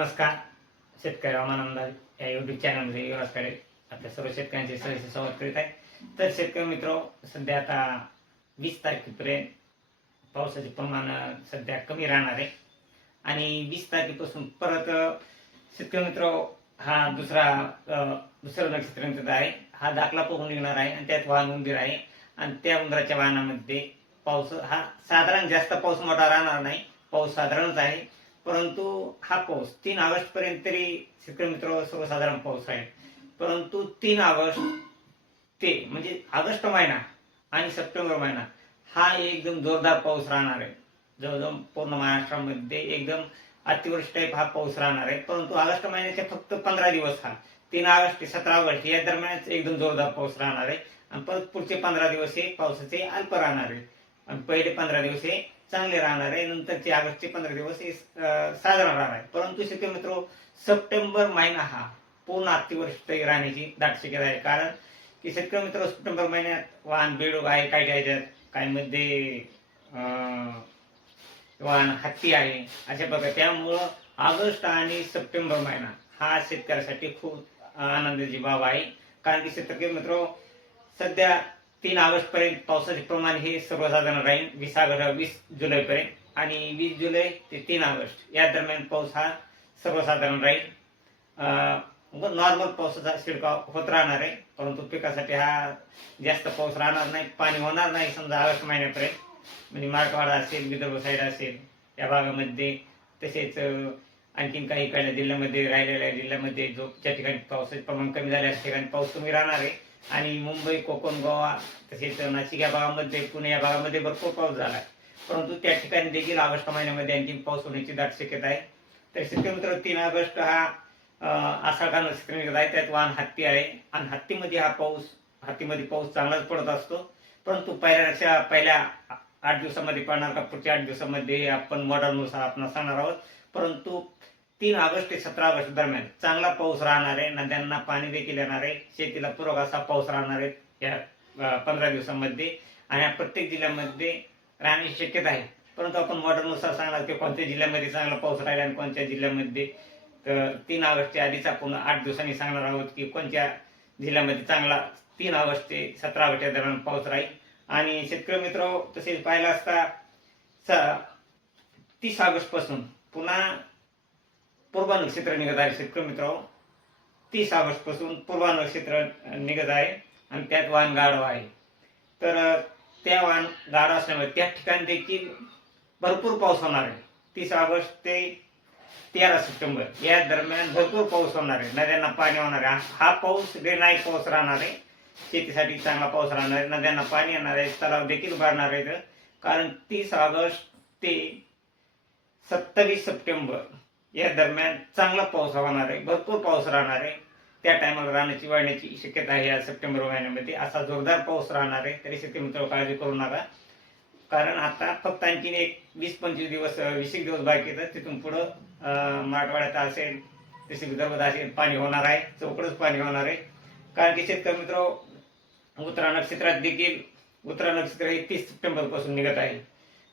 नमस्कार. शेतकरी हवामान अंदाज या युट्यूब चॅनलमध्ये युवराजकडे आपल्या सर्व शेतकऱ्यांचे सहर्ष संवाद करीत आहे. तर शेतकरी मित्र, सध्या आता 20 तारखेपर्यंत पावसाचे प्रमाण सध्या कमी राहणार आहे आणि 20 तारखेपासून परत शेतकरी मित्र हा दुसरं नक्षत्र निघत आहे. हा दाखला पाहून निघणार आहे आणि त्यात वाहन उंदीर आहे आणि त्या उंदराच्या वाहनामध्ये पाऊस हा साधारण जास्त पाऊस मोठा राहणार नाही, पाऊस साधारणच आहे. परंतु हा पाऊस 3 ऑगस्ट पर्यंत तरी शेतकरी मित्र सर्वसाधारण पाऊस आहे. परंतु 3 ऑगस्ट ते म्हणजे ऑगस्ट महिना आणि सप्टेंबर महिना हा एकदम जोरदार पाऊस राहणार आहे. जवळजवळ पूर्ण महाराष्ट्रामध्ये एकदम अतिवृष्टी टाईप हा पाऊस राहणार आहे. परंतु ऑगस्ट महिन्याचे फक्त 15 दिवस हा 3 ऑगस्ट ते 17 ऑगस्ट या दरम्यानच एकदम जोरदार पाऊस राहणार आहे आणि परत पुढचे 15 दिवस हे पावसाचे अल्प राहणार आहे आणि पहिले 15 दिवस हे चांगले राहणार आहे. नंतरचे ऑगस्टचे 15 दिवस हे साधारण राहणार आहे. परंतु शेतकरी मित्र, सप्टेंबर महिना हा पूर्ण अतिवृष्टी राहण्याची दाट शक्यता आहे. कारण की शेतकरी मित्र, सप्टेंबर महिन्यात वाहन बेडूक आहे, काही मध्ये वाहन हत्ती आहे, अशा प्रकारे. त्यामुळं ऑगस्ट आणि सप्टेंबर महिना हा शेतकऱ्यासाठी खूप आनंदाची बाब आहे. कारण की शेतकरी मित्र, सध्या 3 ऑगस्ट पर्यंत पावसाचे प्रमाण हे सर्वसाधारण राहील 20 जुलैपर्यंत आणि 20 जुलै ते 3 ऑगस्ट या दरम्यान पाऊस हा सर्वसाधारण राहील. नॉर्मल पावसाचा शिडकाव होत राहणार आहे. परंतु पिकासाठी हा जास्त पाऊस राहणार नाही, पाणी होणार नाही. समजा ऑगस्ट महिन्यापर्यंत म्हणजे मराठवाडा असेल, विदर्भ साईड असेल या भागामध्ये, तसेच आणखीन काही जिल्ह्यामध्ये, राहिलेल्या जिल्ह्यामध्ये ज्या ठिकाणी पावसाचे प्रमाण कमी झाले अशा ठिकाणी पाऊस कमी राहणार आहे. आणि मुंबई, कोकण, गोवा तसेच नाशिक या भागामध्ये, पुणे या भागामध्ये भरपूर पाऊस झाला आहे. परंतु त्या ठिकाणी देखील ऑगस्ट महिन्यामध्ये आणखी पाऊस होण्याची दाट शक्यता आहे. तर शेतकरी मित्र, 3 ऑगस्ट हा आषाढ नक्षत्र निघत आहे. त्यात वाहन हत्ती आहे आणि हत्तीमध्ये पाऊस चांगलाच पडत असतो. परंतु पहिल्या 8 दिवसामध्ये पडणार का पुढच्या 8 दिवसामध्ये आपण मॉडेलनुसार आपण सांगणार आहोत. परंतु 3 ऑगस्ट ते 17 ऑगस्ट दरम्यान चांगला पाऊस राहणार आहे. नद्यांना पाणी देखील येणार आहे. शेतीला पूरक असा पाऊस राहणार आहे या 15 दिवसांमध्ये आणि प्रत्येक जिल्ह्यामध्ये राहण्याची शक्यता आहे. परंतु आपण मॉडेलनुसार सांगणार की कोणत्या जिल्ह्यामध्ये चांगला पाऊस राहील आणि कोणत्या जिल्ह्यामध्ये. तर 3 ऑगस्टच्या आधीच आपण 8 दिवसांनी सांगणार आहोत की कोणत्या जिल्ह्यामध्ये चांगला 3 ऑगस्ट ते 17 ऑगस्ट या दरम्यान पाऊस राहील. आणि शेतकरी मित्र, तसेच पाहिलं असता 30 ऑगस्ट पासून पुन्हा पूर्व नक्षत्र निघत आहे. शेतकरी मित्र, 30 ऑगस्ट पासून पूर्व नक्षत्र निघत आहे आणि त्यात वाहन गाढव आहे. तर त्या वाहन गाढव असल्यामुळे त्या ठिकाणी देखील भरपूर पाऊस होणार आहे. 30 ऑगस्ट ते 13 सप्टेंबर या दरम्यान भरपूर पाऊस होणार आहे. नद्यांना पाणी होणार आहे. हा पाऊस निर्णायक पाऊस राहणार आहे. शेतीसाठी चांगला पाऊस राहणार आहे. नद्यांना पाणी येणार आहे. तलाव देखील भरणार आहेत. कारण 30 ऑगस्ट ते 27 सप्टेंबर या दरम्यान चांगला पाऊस होणार आहे, भरपूर पाऊस राहणार आहे. त्या टायमाला वाढण्याची शक्यता आहे. या सप्टेंबर महिन्यामध्ये असा जोरदार पाऊस राहणार आहे. तरी शेतकरी मित्र, काळजी करू नका. कारण आता फक्त आणखीन एक 20-25 दिवस 20 दिवस बाकी आहेत. तिथून पुढं मराठवाड्यात असेल, तसे विदर्भात असेल, पाणी होणार आहे, चौकडच पाणी होणार आहे. कारण की शेतकरी मित्र, उत्तरा नक्षत्र हे 30 सप्टेंबर पासून निघत आहे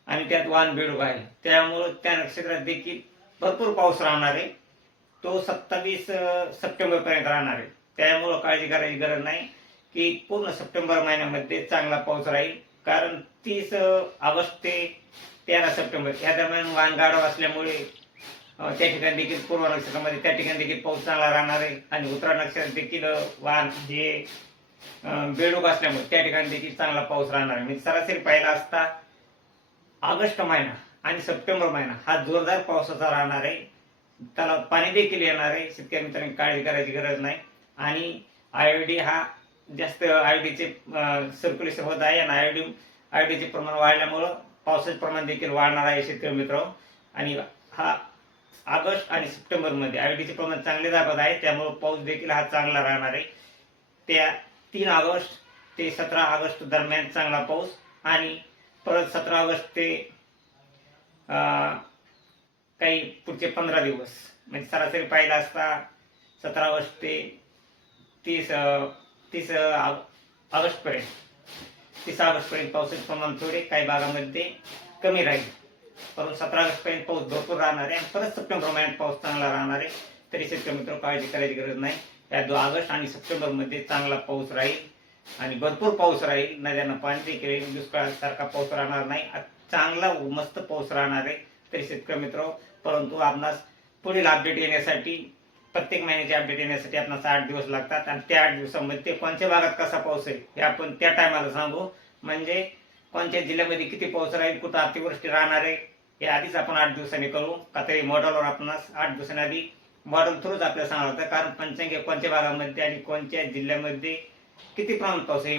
आणि त्यात वाहन बेडूक आहे. त्यामुळं त्या नक्षत्रात देखील भरपूर पाऊस राहणार आहे. तो 27 सप्टेंबर पर्यंत राहणार आहे. त्यामुळं काळजी करायची गरज नाही की पूर्ण सप्टेंबर महिन्यामध्ये चांगला पाऊस राहील. कारण 30 ऑगस्ट ते 13 सप्टेंबर या दरम्यान वाहन गाढव असल्यामुळे त्या ठिकाणी देखील पूर्व नक्षत्रामध्ये त्या ठिकाणी देखील पाऊस चांगला राहणार आहे आणि उत्तरा नक्षत्रात देखील वाहन जे बेडूक असल्यामुळे त्या ठिकाणी देखील चांगला पाऊस राहणार आहे. म्हणजे सरासरी पाहिला असता ऑगस्ट महिना आणि सप्टेंबर महिना हा जोरदार पावसाचा राहणार आहे. त्याला पाणी देखील येणार आहे. शेतकरी मित्रांनी काळजी करायची गरज नाही. आणि आयोडी हा जास्त आयोडीचे सर्क्युलेशन होत आहे आणि आयोडीचे प्रमाण वाढल्यामुळं पावसाचे प्रमाण देखील वाढणार आहे शेतकरी मित्र. आणि हा ऑगस्ट आणि सप्टेंबरमध्ये आयोडीचे प्रमाण चांगले दाखवत आहे. त्यामुळे पाऊस देखील हा चांगला राहणार आहे. त्या 3 ऑगस्ट ते 17 ऑगस्ट दरम्यान चांगला पाऊस आणि परत 17 ऑगस्ट ते काही पुढचे 15 दिवस म्हणजे सरासरी पाहिला असता 17 ऑगस्ट ते 30 ऑगस्टपर्यंत पावसाचे प्रमाण थोडे काही भागामध्ये कमी राहील. परंतु 17 ऑगस्ट पर्यंत पाऊस भरपूर राहणार आहे आणि परत सप्टेंबर महिन्यात पाऊस चांगला राहणार आहे. तरी शेतकरी मित्र काळजी करायची गरज नाही. या ऑगस्ट आणि सप्टेंबर मध्ये चांगला पाऊस राहील आणि भरपूर पाऊस राहील. नद्यांना पाणी देखील येईल. दुष्काळासारखा पाऊस राहणार नाही. चांगला मस्त पाऊस राहणार आहे. तरी शेतकरी मित्र, परंतु आपणास पुढील अपडेट येण्यासाठी, प्रत्येक महिन्याचे अपडेट येण्यासाठी आपणास 8 दिवस लागतात आणि त्या 8 दिवसामध्ये कोणत्या भागात कसा पाऊस आहे हे आपण त्या टायमाला सांगू. म्हणजे कोणत्या जिल्ह्यामध्ये किती पाऊस राहील, कुठं अतिवृष्टी राहणार आहे हे आधीच आपण 8 दिवसांनी करू. का तरी मॉडेलवर आपणास 8 दिवसांनी मॉडेल थ्रूच आपल्याला सांगावं लागतं. कारण पंचांग कोणत्या भागामध्ये आणि कोणत्या जिल्ह्यामध्ये किती प्रमाणात पाऊस आहे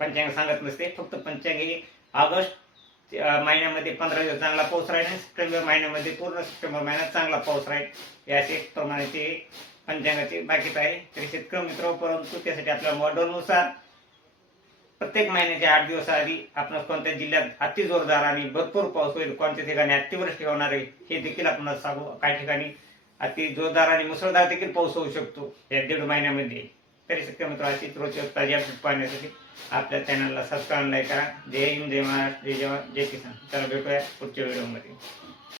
पंचांग सांगत नसते. फक्त पंचांग हे ऑगस्ट महिन्यामध्ये 15 दिवस चांगला पाऊस राहील आणि सप्टेंबर महिन्यामध्ये पूर्ण सप्टेंबर महिन्यात चांगला पाऊस राहील. याचे प्रमाणाचे पंचांगाची बाकीच आहे. तरी शेतकरी मित्र, परंतु त्यासाठी आपल्या मॉडेलनुसार प्रत्येक महिन्याच्या 8 दिवस आधी आपण कोणत्या जिल्ह्यात अति जोरदार आणि भरपूर पाऊस होईल, कोणत्या ठिकाणी अतिवृष्टी होणार आहे हे देखील आपण सांगू. काही ठिकाणी अति जोरदार आणि मुसळधार देखील पाऊस होऊ शकतो या 1.5 महिन्यामध्ये. तरी शेतकरी मित्र, अशीच रोजची ताजी अपडेट पाहण्यासाठी आपल्या चॅनलला सबस्क्राईब, लाईक करा. जय हिंद, जय महाराष्ट्र, जय जवान, जय किसान. चला भेटूया पुढच्या व्हिडिओमध्ये.